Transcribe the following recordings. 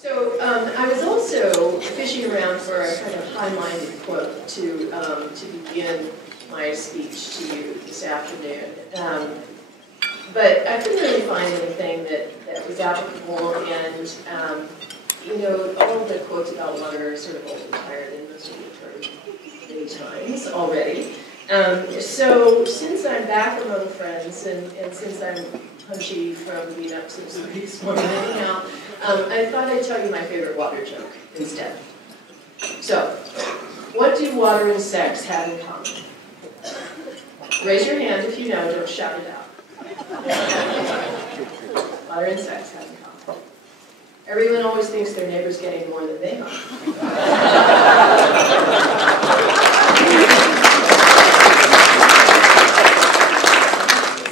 So I was also fishing around for a kind of high-minded quote to begin my speech to you this afternoon. But I couldn't really find anything that was applicable, and you know, all of the quotes about water are sort of old and tired, and most of you have heard many times already. So since I'm back among friends, and since I'm punchy from being up since 3 this morning anyhow, I thought I'd tell you my favorite water joke instead. So, what do water and sex have in common? Raise your hand if you know, don't shout it out. Water and sex have in common. Everyone always thinks their neighbor's getting more than they are.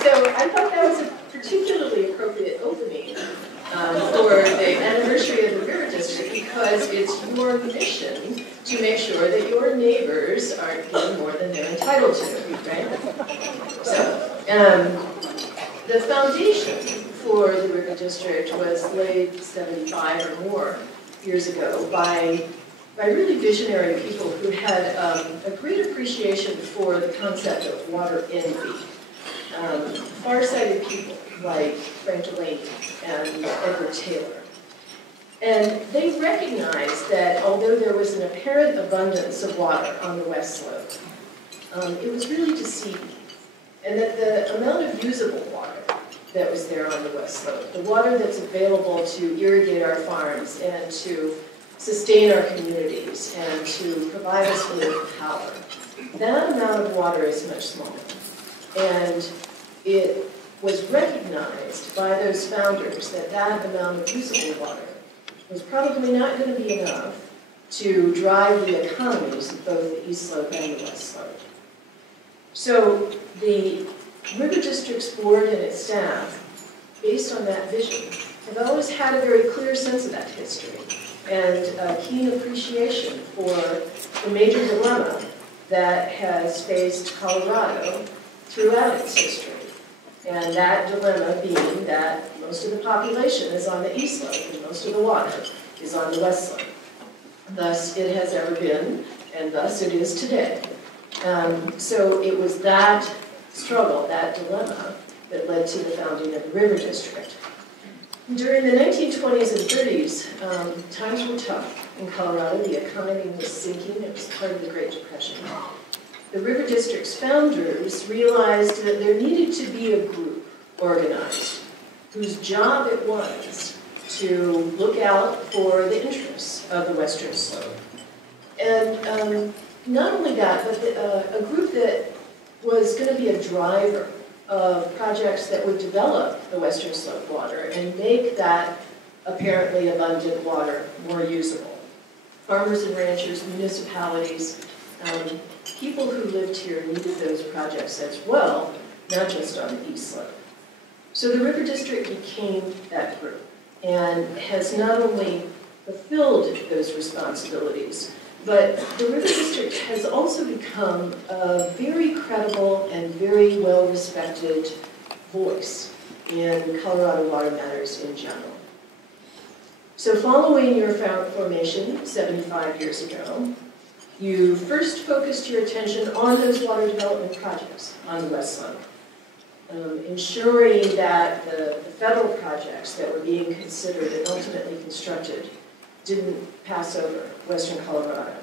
So I thought that was a particularly appropriate opening for the anniversary of the River District, because it's your mission to make sure that your neighbors aren't getting more than they're entitled to, right? So, the foundation for the River District was laid 75 or more years ago by really visionary people who had a great appreciation for the concept of water envy. Far-sighted people like Frank Delaney and Edward Taylor. And they recognized that although there was an apparent abundance of water on the west slope, it was really deceiving. And that the amount of usable water that was there on the west slope, the water that's available to irrigate our farms and to sustain our communities and to provide us with power, that amount of water is much smaller. And it was recognized by those founders that that amount of usable water was probably not going to be enough to drive the economies of both the east slope and the west slope. So the River District's board and its staff, based on that vision, have always had a very clear sense of that history and a keen appreciation for the major dilemma that has faced Colorado throughout its history. And that dilemma being that most of the population is on the east slope and most of the water is on the west slope. Thus it has ever been, and thus it is today. So it was that struggle, that dilemma, that led to the founding of the River District. During the 1920s and 30s, times were tough in Colorado. The economy was sinking. It was part of the Great Depression. The River District's founders realized that there needed to be a group organized whose job it was to look out for the interests of the western slope. And not only that, but a group that was going to be a driver of projects that would develop the western slope water and make that apparently abundant water more usable. Farmers and ranchers, municipalities, people who lived here needed those projects as well, not just on the east slope. So the River District became that group and has not only fulfilled those responsibilities, but the River District has also become a very credible and very well-respected voice in Colorado water matters in general. So following your formation 75 years ago, you first focused your attention on those water development projects on the west slope, ensuring that the federal projects that were being considered and ultimately constructed didn't pass over western Colorado.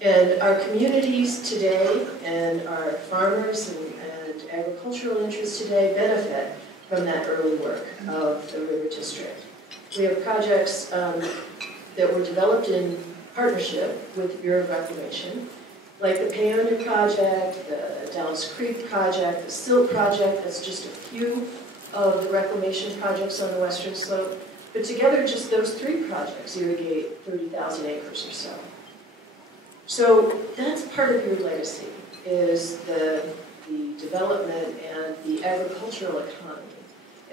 And our communities today and our farmers and agricultural interests today benefit from that early work of the River District. We have projects that were developed in partnership with the Bureau of Reclamation, like the Pioneer Project, the Dallas Creek Project, the Silt Project. That's just a few of the reclamation projects on the western slope. But together, just those 3 projects irrigate 30,000 acres or so. So that's part of your legacy, is the development and the agricultural economy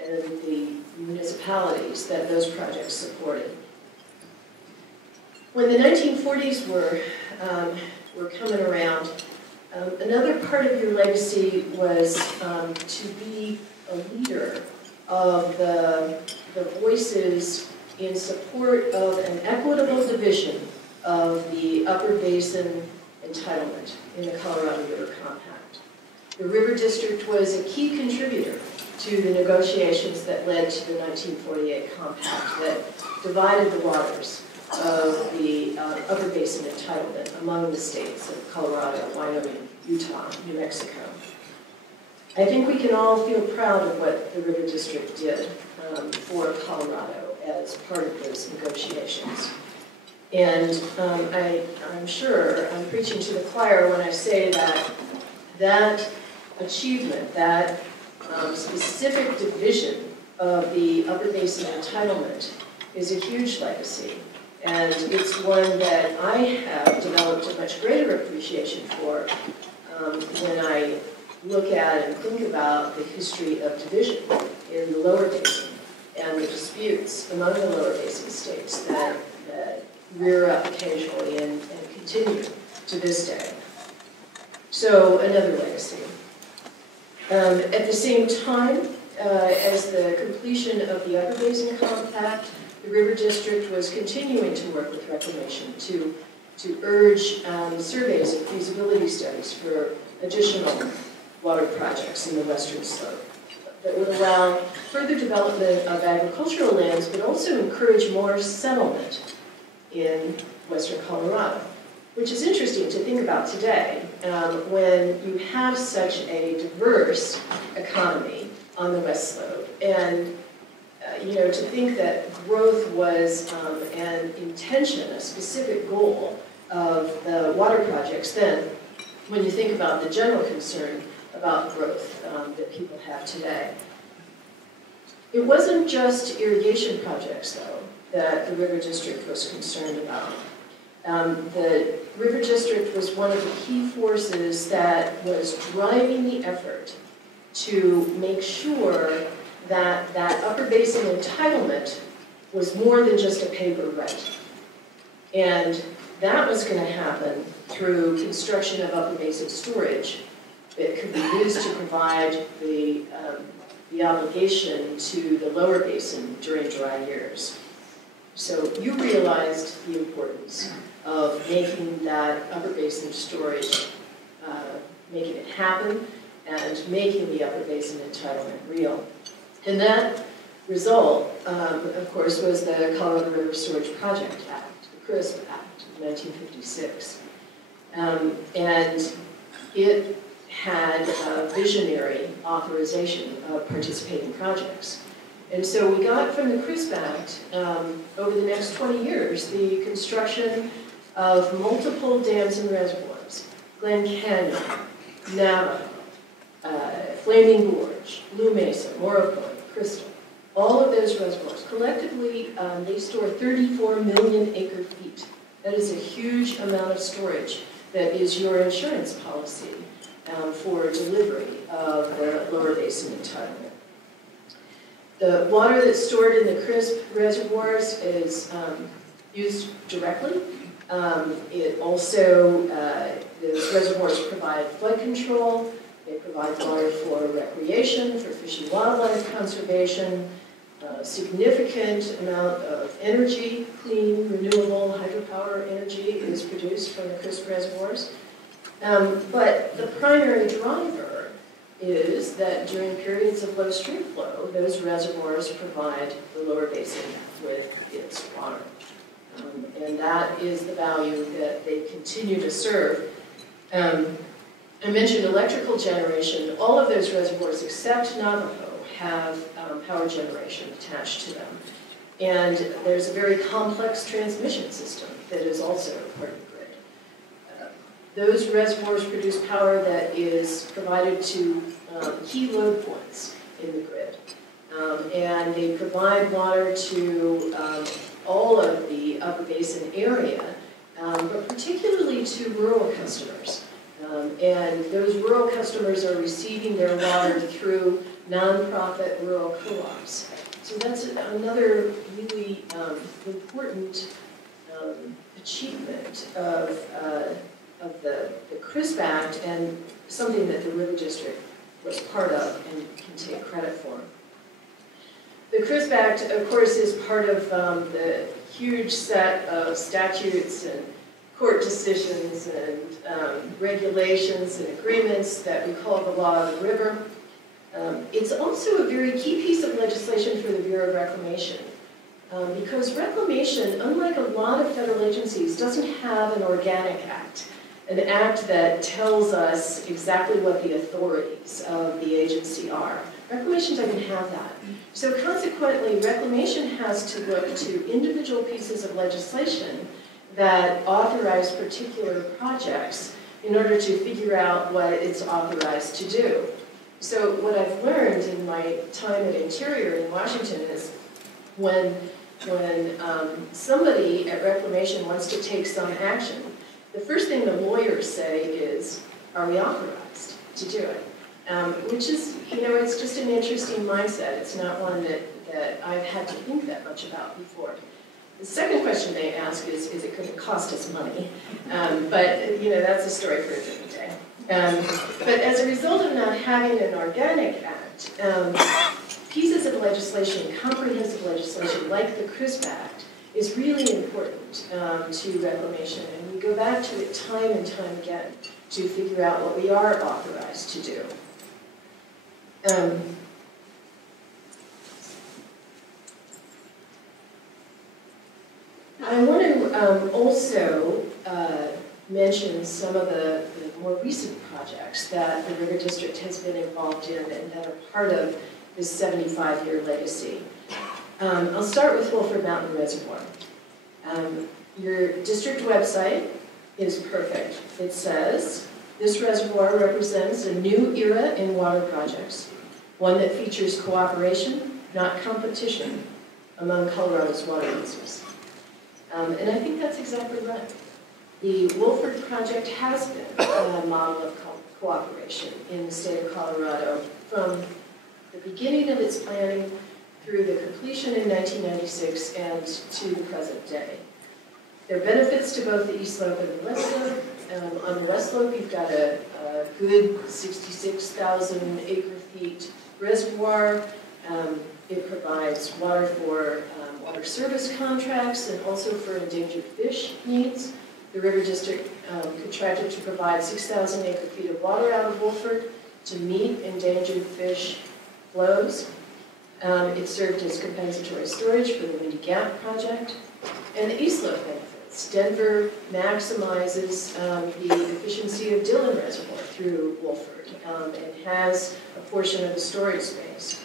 and the municipalities that those projects supported. When the 1940s were coming around, another part of your legacy was to be a leader of the voices in support of an equitable division of the Upper Basin entitlement in the Colorado River Compact. The River District was a key contributor to the negotiations that led to the 1948 compact that divided the waters of the Upper Basin entitlement among the states of Colorado, Wyoming, Utah, New Mexico. I think we can all feel proud of what the River District did for Colorado as part of those negotiations. And I'm sure I'm preaching to the choir when I say that that achievement, that specific division of the Upper Basin entitlement is a huge legacy. And it's one that I have developed a much greater appreciation for when I look at and think about the history of division in the Lower Basin and the disputes among the Lower Basin states that rear up occasionally and continue to this day. So, another legacy. At the same time, as the completion of the Upper Basin Compact, the River District was continuing to work with Reclamation to urge surveys and feasibility studies for additional water projects in the western slope that would allow further development of agricultural lands, but also encourage more settlement in western Colorado, which is interesting to think about today when you have such a diverse economy on the west slope. And to think that growth was an intention, a specific goal of the water projects then, when you think about the general concern about growth that people have today. It wasn't just irrigation projects, though, that the River District was concerned about. The River District was one of the key forces that was driving the effort to make sure that that Upper Basin entitlement was more than just a paper right. And that was going to happen through construction of Upper Basin storage that could be used to provide the obligation to the Lower Basin during dry years. So you realized the importance of making that Upper Basin storage, making it happen, and making the Upper Basin entitlement real. And that result, of course, was the Colorado River Storage Project Act, the CRISP Act of 1956. And it had a visionary authorization of participating projects. And so we got from the CRISP Act, over the next 20 years, the construction of multiple dams and reservoirs: Glen Canyon, Navajo, Flaming Gorge, Blue Mesa, Morrow Point, Crystal. All of those reservoirs, collectively, they store 34 million acre feet. That is a huge amount of storage that is your insurance policy for delivery of the Lower Basin entitlement. The water that's stored in the CRISP reservoirs is used directly. It also, the reservoirs provide flood control. They provide water for recreation, for fish and wildlife conservation. A significant amount of energy, clean, renewable hydropower energy is produced from the CRISP reservoirs. But the primary driver is that during periods of low stream flow, those reservoirs provide the Lower Basin with its water. And that is the value that they continue to serve. I mentioned electrical generation. All of those reservoirs except Navajo have power generation attached to them. And there's a very complex transmission system that is also part of the grid. Those reservoirs produce power that is provided to key load points in the grid. And they provide water to all of the Upper Basin area, but particularly to rural customers. And those rural customers are receiving their water through nonprofit rural co-ops. So that's another really important achievement of the CRISP Act, and something that the River District was part of and can take credit for. The CRISP Act, of course, is part of the huge set of statutes and court decisions and regulations and agreements that we call the Law of the River. It's also a very key piece of legislation for the Bureau of Reclamation, because reclamation, unlike a lot of federal agencies, doesn't have an organic act, an act that tells us exactly what the authorities of the agency are. Reclamation doesn't have that. So consequently, reclamation has to look to individual pieces of legislation that authorize particular projects in order to figure out what it's authorized to do. So what I've learned in my time at Interior in Washington is when somebody at Reclamation wants to take some action, the first thing the lawyers say is, are we authorized to do it? Which is, it's just an interesting mindset. It's not one that I've had to think that much about before. The second question they ask is it going to cost us money? But, that's a story for a different day. But as a result of not having an organic act, pieces of legislation, comprehensive legislation, like the CRISP Act, is really important to reclamation. And we go back to it time and time again to figure out what we are authorized to do. I want to also mention some of the more recent projects that the River District has been involved in and that are part of this 75-year legacy. I'll start with Wolford Mountain Reservoir. Your district website is perfect. It says, this reservoir represents a new era in water projects, one that features cooperation, not competition, among Colorado's water users. And I think that's exactly right. The Wolford Project has been a model of cooperation in the state of Colorado from the beginning of its planning through the completion in 1996 and to the present day. There are benefits to both the east slope and the west slope. On the west slope, you've got a good 66,000 acre-feet reservoir. It provides water for water service contracts and also for endangered fish needs. The River District contracted to provide 6,000 acre-feet of water out of Wolford to meet endangered fish flows. It served as compensatory storage for the Windy Gap project. And the east slope benefits. Denver maximizes the efficiency of Dillon Reservoir through Wolford and has a portion of the storage space.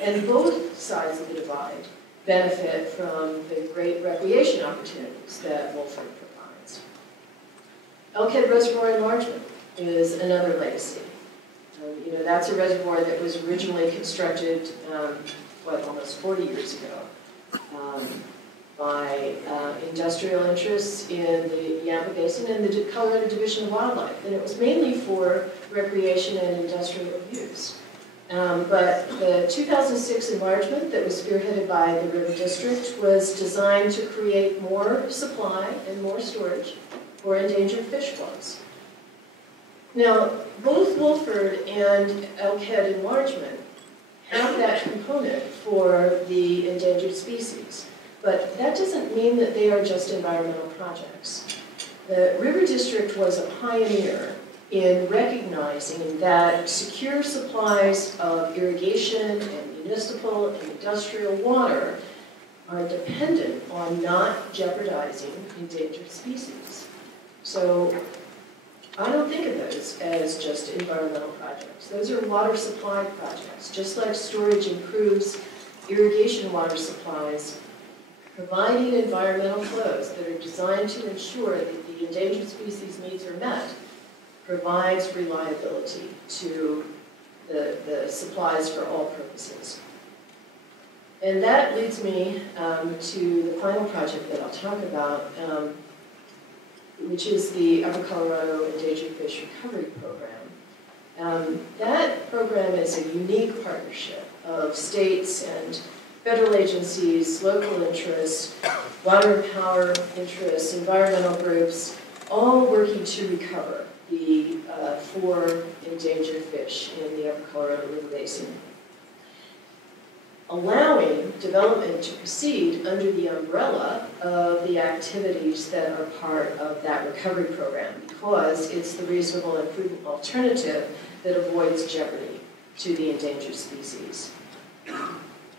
And both sides of the divide benefit from the great recreation opportunities that Wolford provides. Elkhead Reservoir enlargement is another legacy. That's a reservoir that was originally constructed, almost 40 years ago, by industrial interests in the Yampa Basin and the Colorado Division of Wildlife. And it was mainly for recreation and industrial use. But the 2006 enlargement that was spearheaded by the River District was designed to create more supply and more storage for endangered fish flows. Now, both Wolford and Elkhead enlargement have that component for the endangered species, but that doesn't mean that they are just environmental projects. The River District was a pioneer in recognizing that secure supplies of irrigation and municipal and industrial water are dependent on not jeopardizing endangered species. So I don't think of those as just environmental projects. Those are water supply projects. Just like storage improves irrigation water supplies, providing environmental flows that are designed to ensure that the endangered species needs are met provides reliability to the supplies for all purposes. And that leads me to the final project that I'll talk about, which is the Upper Colorado Endangered Fish Recovery Program. That program is a unique partnership of states and federal agencies, local interests, water and power interests, environmental groups, all working to recover the 4 endangered fish in the Upper Colorado River Basin. allowing development to proceed under the umbrella of the activities that are part of that recovery program, because it's the reasonable and prudent alternative that avoids jeopardy to the endangered species.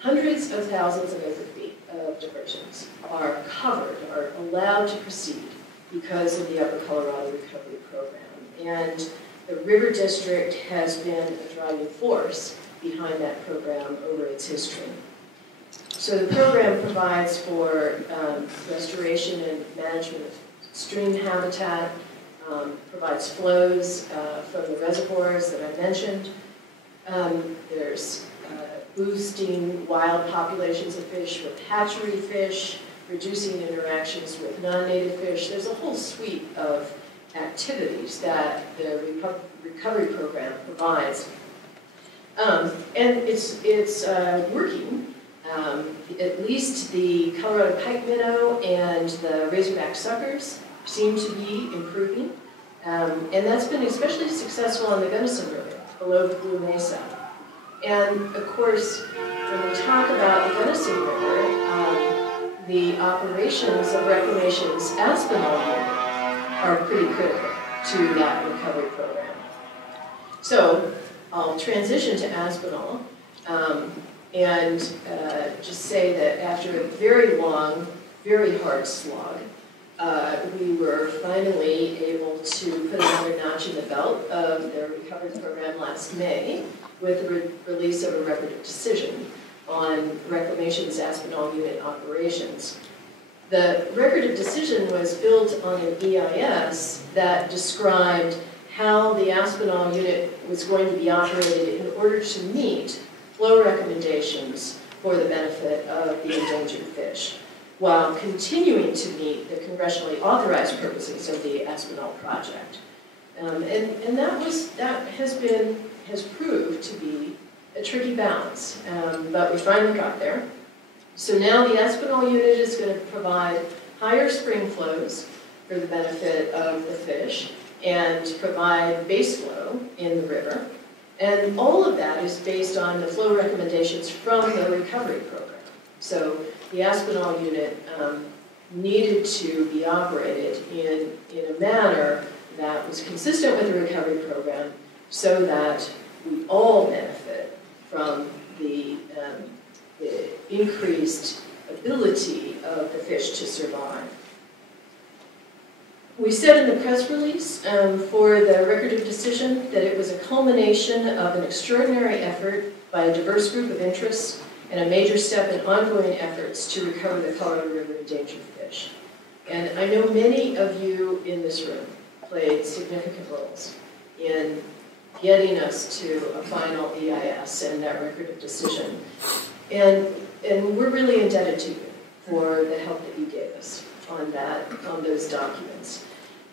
Hundreds of thousands of acre-feet of diversions are covered, are allowed to proceed because of the Upper Colorado Recovery Program. And the River District has been a driving force behind that program over its history. So the program provides for restoration and management of stream habitat, provides flows from the reservoirs that I mentioned. There's boosting wild populations of fish with hatchery fish, reducing interactions with non-native fish. There's a whole suite of activities that the recovery program provides. And it's working. At least the Colorado pike minnow and the razorback suckers seem to be improving. And that's been especially successful on the Gunnison River, below the Blue Mesa. And of course, when we talk about the Gunnison River, the operations of Reclamation's Aspinall unit are pretty critical to that recovery program. So I'll transition to Aspinall and just say that after a very long, very hard slog, we were finally able to put another notch in the belt of the recovery program last May with the release of a record of decision on Reclamation's Aspinall unit operations. The record of decision was built on an EIS that described how the Aspinall unit was going to be operated in order to meet flow recommendations for the benefit of the endangered fish, while continuing to meet the congressionally authorized purposes of the Aspinall Project. And that has proved to be a tricky balance, but we finally got there. So now the Aspinall unit is going to provide higher spring flows for the benefit of the fish and provide base flow in the river. And all of that is based on the flow recommendations from the recovery program. So the Aspinall unit needed to be operated in a manner that was consistent with the recovery program so that we all benefit from the increased ability of the fish to survive. We said in the press release for the record of decision that it was a culmination of an extraordinary effort by a diverse group of interests and a major step in ongoing efforts to recover the Colorado River endangered fish. And I know many of you in this room played significant roles in getting us to a final EIS and that record of decision. And we're really indebted to you for the help that you gave us on those documents.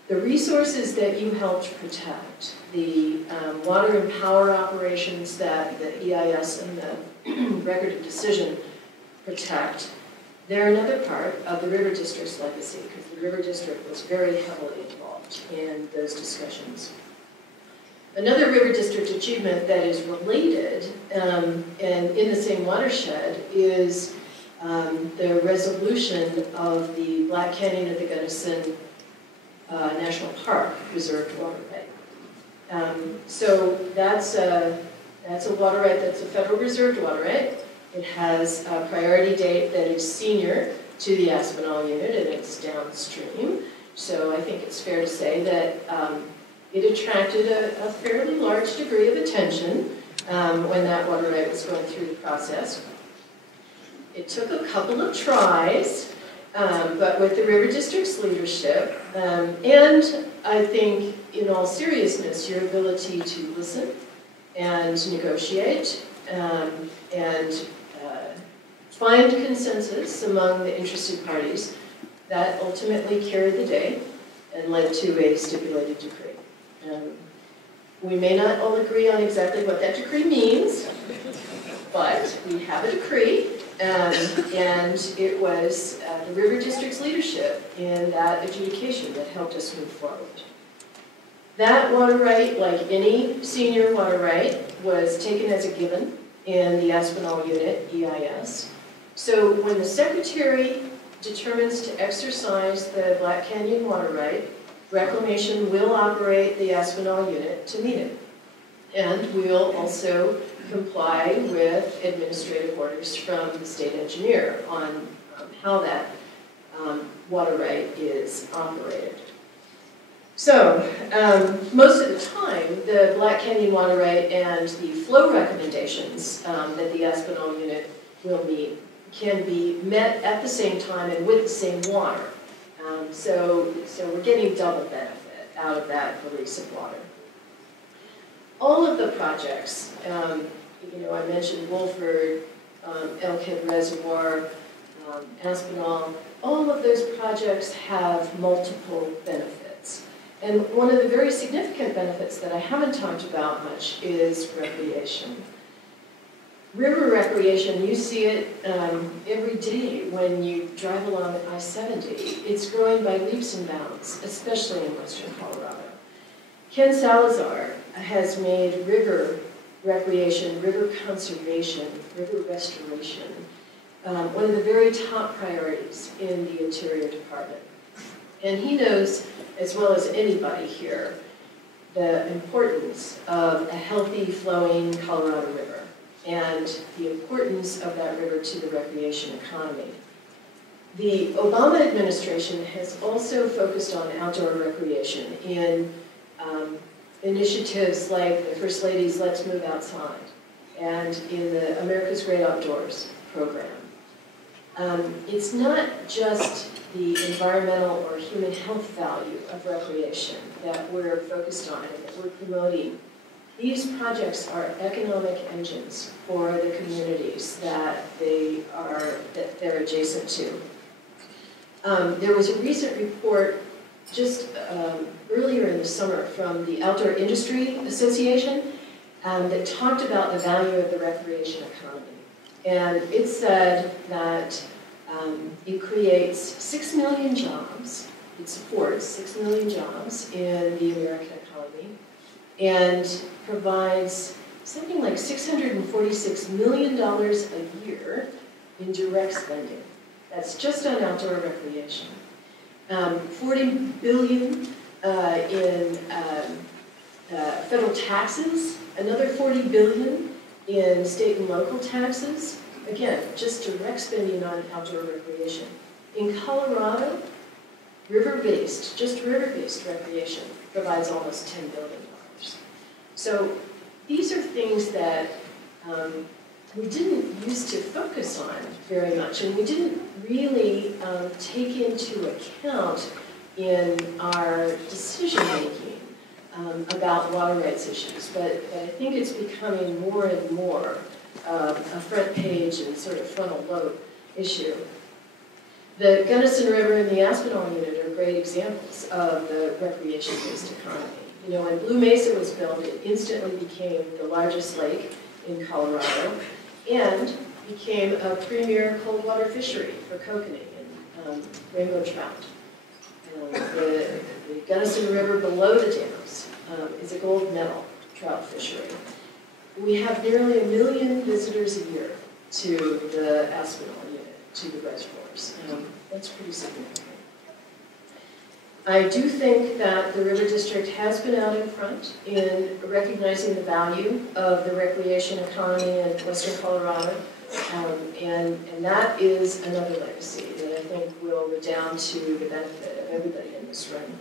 The resources that you helped protect, the water and power operations that the EIS and the record of decision protect, they're another part of the River District's legacy, because the River District was very heavily involved in those discussions. Another River District achievement that is related and in the same watershed is the resolution of the Black Canyon of the Gunnison National Park reserved water right. So that's a water right that's a federal reserved water right. It has a priority date that is senior to the Aspinall unit, and it's downstream. So I think it's fair to say that it attracted a fairly large degree of attention when that water right was going through the process. It took a couple of tries, but with the River District's leadership, and I think in all seriousness, your ability to listen and negotiate and find consensus among the interested parties, that ultimately carried the day and led to a stipulated decree. We may not all agree on exactly what that decree means, but we have a decree, and it was the River District's leadership in that adjudication that helped us move forward. That water right, like any senior water right, was taken as a given in the Aspinall unit, EIS. So when the Secretary determines to exercise the Black Canyon water right, Reclamation will operate the Aspinall unit to meet it. And we'll also comply with administrative orders from the state engineer on how that water right is operated. So, most of the time, the Black Canyon water right and the flow recommendations that the Aspinall unit will meet can be met at the same time and with the same water. So we're getting double benefit out of that release of water. All of the projects, I mentioned Wolford, Elkhead Reservoir, Aspinall, all of those projects have multiple benefits. And one of the very significant benefits that I haven't talked about much is recreation. River recreation, you see it every day when you drive along I-70. It's growing by leaps and bounds, especially in western Colorado. Ken Salazar has made river recreation, river conservation, river restoration one of the very top priorities in the Interior Department. And he knows, as well as anybody here, the importance of a healthy, flowing Colorado River and the importance of that river to the recreation economy. The Obama administration has also focused on outdoor recreation in initiatives like the First Lady's Let's Move Outside and in the America's Great Outdoors program. It's not just the environmental or human health value of recreation that we're focused on and that we're promoting. These projects are economic engines for the communities that they're adjacent to. There was a recent report just earlier in the summer from the Outdoor Industry Association that talked about the value of the recreation economy. And it said that it creates 6 million jobs, it supports 6 million jobs in the American economy, and provides something like $646 million a year in direct spending. That's just on outdoor recreation. $40 billion in federal taxes, another $40 billion in state and local taxes. Again, just direct spending on outdoor recreation. In Colorado, river-based, just river-based recreation provides almost $10 billion. So these are things that we didn't used to focus on very much, and we didn't really take into account in our decision-making about water rights issues. But I think it's becoming more and more a front page and sort of frontal lobe issue. The Gunnison River and the Aspinall unit are great examples of the recreation-based economy. You know, when Blue Mesa was built, it instantly became the largest lake in Colorado and became a premier cold water fishery for kokanee and rainbow trout. The Gunnison River below the dams is a gold medal trout fishery. We have nearly 1 million visitors a year to the Aspinall unit, to the reservoirs. That's pretty significant. I do think that the River District has been out in front in recognizing the value of the recreation economy in western Colorado, and that is another legacy that I think will redound to the benefit of everybody in this room.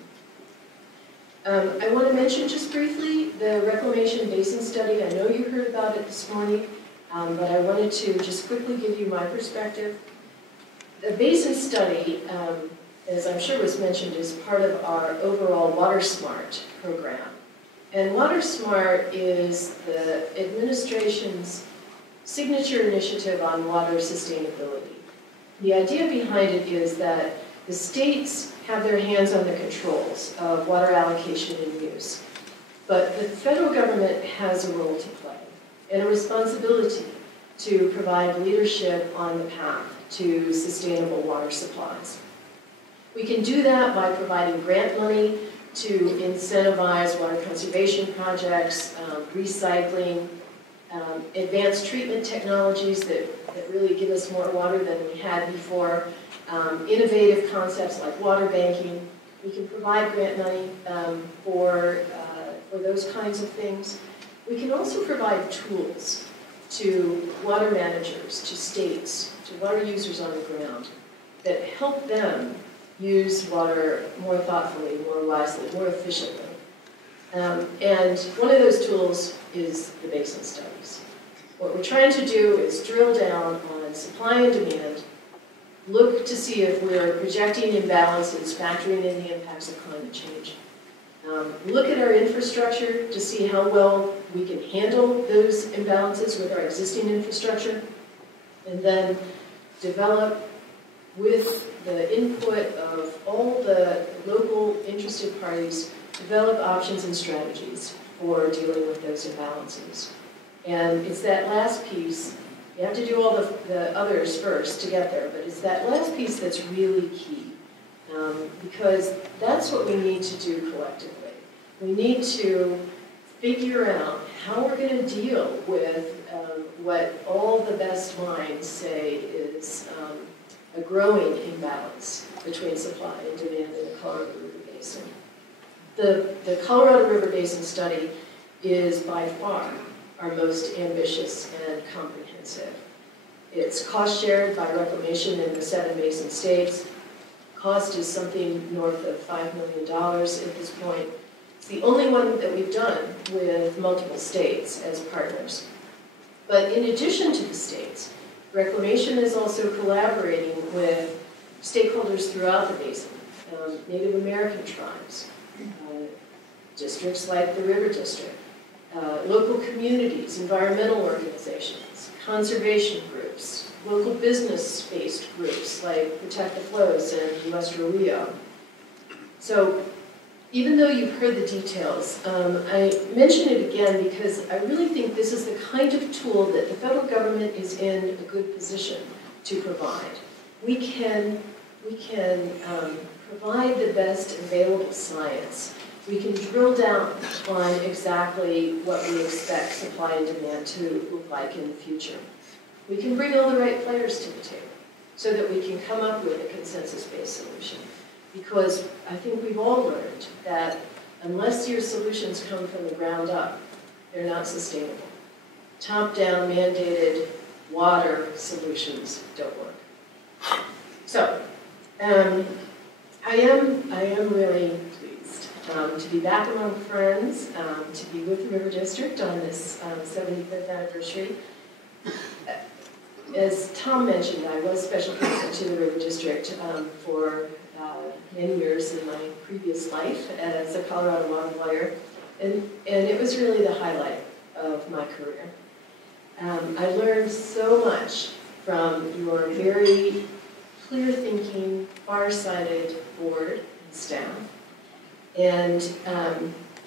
I want to mention just briefly the Reclamation Basin study. I know you heard about it this morning, but I wanted to just quickly give you my perspective. The Basin study, as I'm sure was mentioned, is part of our overall Water Smart program. And Water Smart is the administration's signature initiative on water sustainability. The idea behind it is that the states have their hands on the controls of water allocation and use, but the federal government has a role to play and a responsibility to provide leadership on the path to sustainable water supplies. We can do that by providing grant money to incentivize water conservation projects, recycling, advanced treatment technologies that really give us more water than we had before, innovative concepts like water banking. We can provide grant money for those kinds of things. We can also provide tools to water managers, to states, to water users on the ground that help them use water more thoughtfully, more wisely, more efficiently. And one of those tools is the basin studies. What we're trying to do is drill down on supply and demand, look to see if we're projecting imbalances, factoring in the impacts of climate change. Look at our infrastructure to see how well we can handle those imbalances with our existing infrastructure, and then develop, with the input of all the local interested parties, develop options and strategies for dealing with those imbalances. And it's that last piece, you have to do all the others first to get there, but it's that last piece that's really key. Because that's what we need to do collectively. We need to figure out how we're going to deal with what all the best minds say is a growing imbalance between supply and demand in the Colorado River Basin. The Colorado River Basin study is by far our most ambitious and comprehensive. It's cost shared by Reclamation in the 7 basin states. Cost is something north of $5 million at this point. It's the only one that we've done with multiple states as partners. But in addition to the states, Reclamation is also collaborating with stakeholders throughout the basin, Native American tribes, districts like the River District, local communities, environmental organizations, conservation groups, local business-based groups like Protect the Flows and Nuestro Rio. So even though you've heard the details, I mention it again because I really think this is the kind of tool that the federal government is in a good position to provide. We can provide the best available science. We can drill down on exactly what we expect supply and demand to look like in the future. We can bring all the right players to the table so that we can come up with a consensus-based solution. Because I think we've all learned that unless your solutions come from the ground up, they're not sustainable. Top-down mandated water solutions don't work. So, I am really pleased to be back among friends, to be with the River District on this 75th anniversary. As Tom mentioned, I was special counsel to the River District for many years in my previous life as a Colorado water lawyer, and it was really the highlight of my career. I learned so much from your very clear-thinking, far-sighted board and staff, and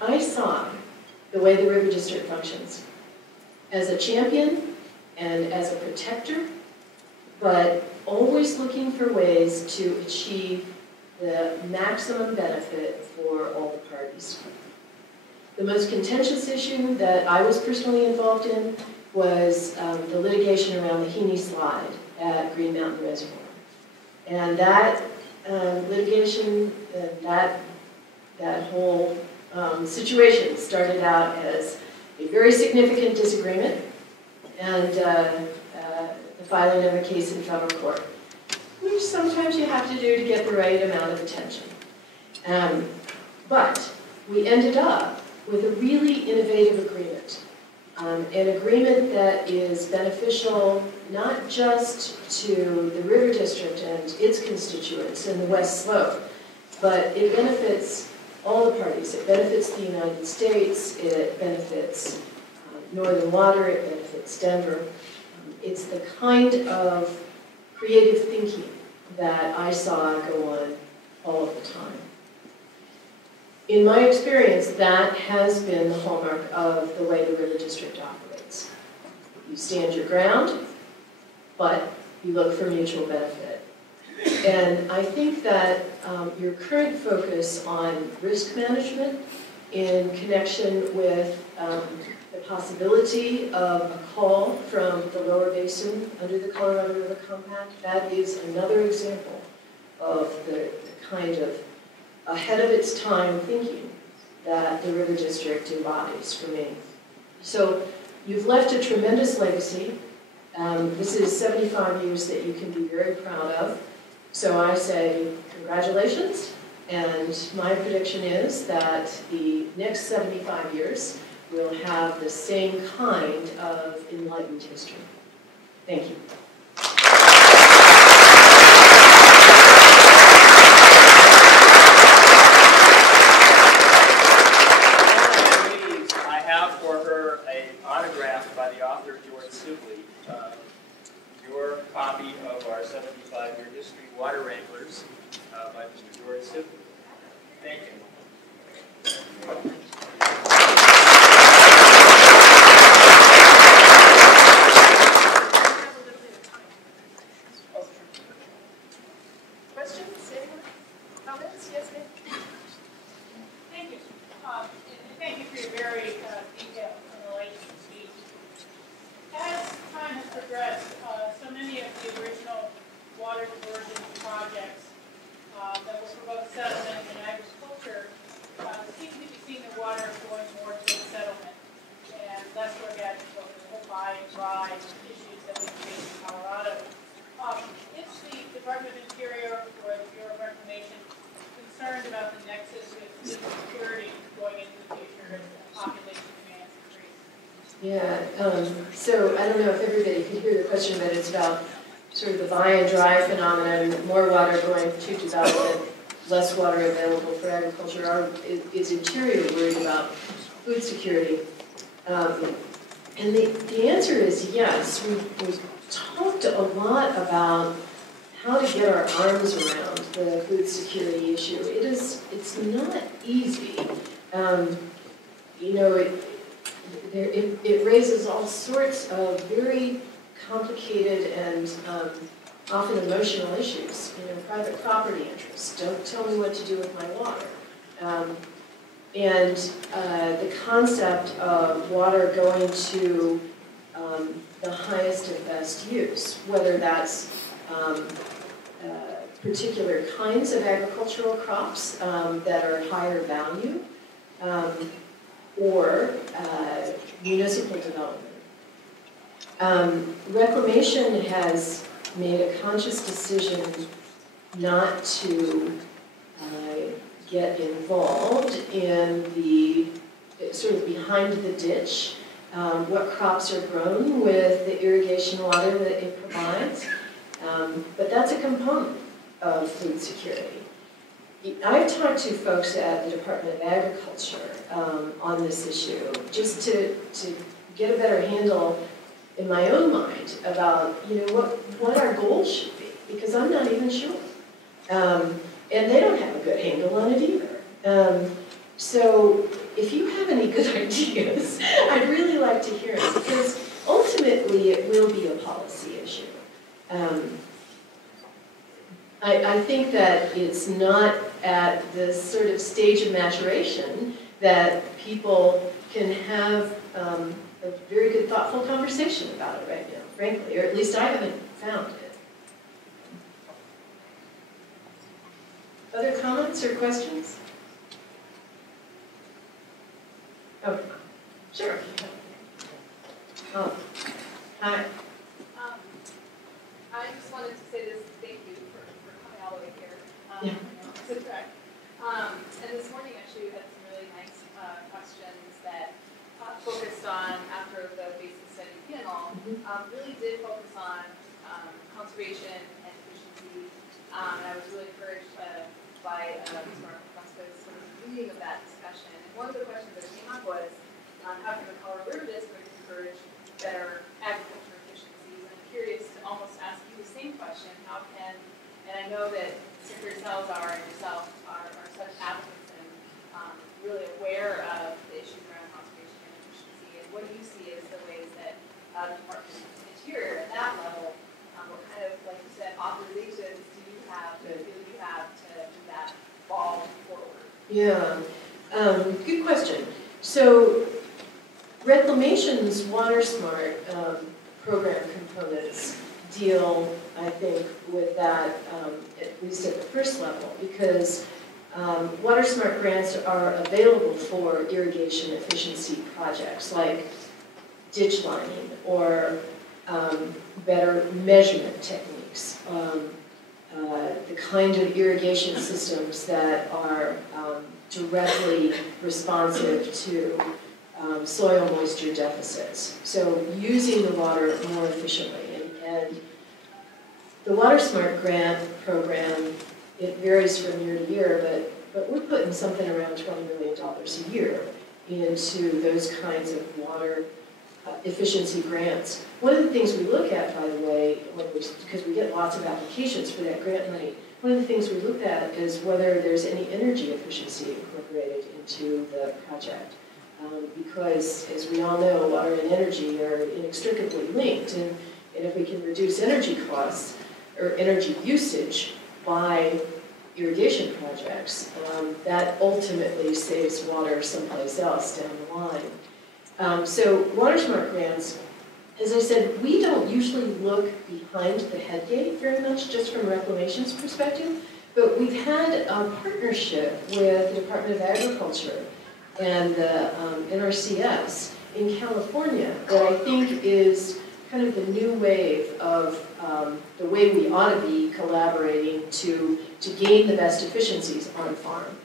I saw the way the River District functions as a champion and as a protector, but always looking for ways to achieve the maximum benefit for all the parties. The most contentious issue that I was personally involved in was the litigation around the Heaney Slide at Green Mountain Reservoir. And that litigation, that whole situation started out as a very significant disagreement and the filing of a case in federal court, which sometimes you have to do to get the right amount of attention. But we ended up with a really innovative agreement, an agreement that is beneficial not just to the River District and its constituents in the West Slope, but it benefits all the parties. It benefits the United States, it benefits Northern Water, it benefits Denver. It's the kind of creative thinking that I saw go on all of the time. In my experience, that has been the hallmark of the way the River District operates. You stand your ground, but you look for mutual benefit. And I think that your current focus on risk management in connection with the possibility of a call from the lower basin under the Colorado River Compact. That is another example of the kind of ahead of its time thinking that the River District embodies for me. So you've left a tremendous legacy. This is 75 years that you can be very proud of. So I say congratulations, and my prediction is that the next 75 years will have the same kind of enlightened history. Thank you. I have for her an autograph by the author George Sibley. Your copy of our 75-year history, Water Wranglers, by Mr. George Sibley. Thank you. Questions? Anyone? Comments? Yes, ma'am? Thank you. And thank you for your very detailed and enlightened speech. As time has progressed, so many of the original water diversion projects that were for both settlement and agriculture seem to be seeing the water going more to the settlement and less for agriculture, the whole buy and dry issues that we face in Colorado. Is the Department of Interior or the Bureau of Reclamation concerned about the nexus with food security going into the future as population demands increase? Yeah, so I don't know if everybody could hear the question, but it's about sort of the buy and dry phenomenon, more water going to development, less water available for agriculture. Is Interior worried about food security? And the answer is yes. We've talked a lot about how to get our arms around the food security issue. It's not easy. You know, it raises all sorts of very complicated and often emotional issues. You know, private property interests. Don't tell me what to do with my water. And the concept of water going to the highest and best use, whether that's particular kinds of agricultural crops that are higher value, or municipal development. Reclamation has made a conscious decision not to get involved in the sort of behind the ditch, what crops are grown with the irrigation water that it provides. But that's a component of food security. I've talked to folks at the Department of Agriculture on this issue, just to get a better handle in my own mind about, you know, what our goals should be, because I'm not even sure. And they don't have a good handle on it either. So if you have any good ideas, I'd really like to hear it, because ultimately it will be a policy issue. I think that it's not at the sort of stage of maturation that people can have a very good, thoughtful conversation about it right now, frankly, or at least I haven't found it. Other comments or questions? Oh, sure. Oh, hi. I just wanted to say this, thank you for coming all the way here. Yeah. And this morning actually we had some really nice questions that focused on, after the Basin study panel, really did focus on conservation and efficiency. And I was really encouraged by Ms. Marco's sort of leading of that discussion. And one of the questions that came up was, how can the Colorado River District encourage better agriculture efficiencies? And I'm curious to almost ask you the same question. How can, and I know that Secretary Salazar and yourself are such advocates and really aware of the issues around conservation and efficiency. And what do you see as the ways that the Department of Interior at that level, what kind of, like you said, authorizations do you have to move that ball forward? Yeah. Good question. So Reclamation's WaterSmart program components deal, I think, with that, at least at the first level, because WaterSmart grants are available for irrigation efficiency projects like ditch lining or better measurement techniques, the kind of irrigation systems that are directly responsive to soil moisture deficits. So using the water more efficiently. And the WaterSmart grant program, it varies from year to year, but we're putting something around $20 million a year into those kinds of water efficiency grants. One of the things we look at, by the way, because we get lots of applications for that grant money, one of the things we look at is whether there's any energy efficiency incorporated into the project. Because, as we all know, water and energy are inextricably linked, and if we can reduce energy costs or energy usage by irrigation projects, that ultimately saves water someplace else down the line. So WaterSmart grants, as I said, we don't usually look behind the headgate very much, just from Reclamation's perspective, but we've had a partnership with the Department of Agriculture and the NRCS in California that I think is kind of the new wave of the way we ought to be collaborating to gain the best efficiencies on farm.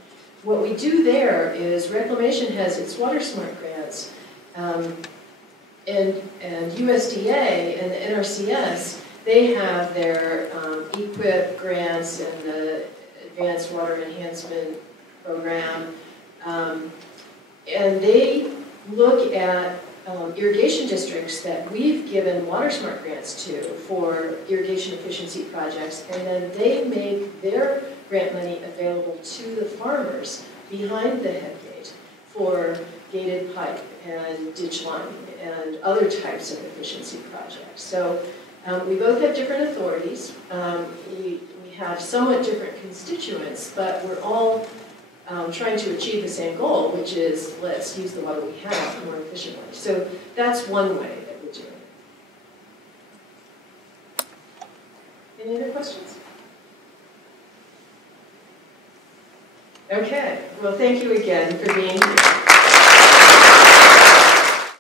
What we do there is Reclamation has its WaterSmart grants, and USDA and the NRCS, they have their EQIP grants and the Advanced Water Enhancement Program, and they look at irrigation districts that we've given WaterSmart grants to for irrigation efficiency projects, and then they make their grant money available to the farmers behind the headgate for gated pipe and ditch lining and other types of efficiency projects. So we both have different authorities. We have somewhat different constituents, but we're all trying to achieve the same goal, which is let's use the water we have more efficiently. So that's one way that we're doing it. Any other questions? Okay, well, thank you again for being here.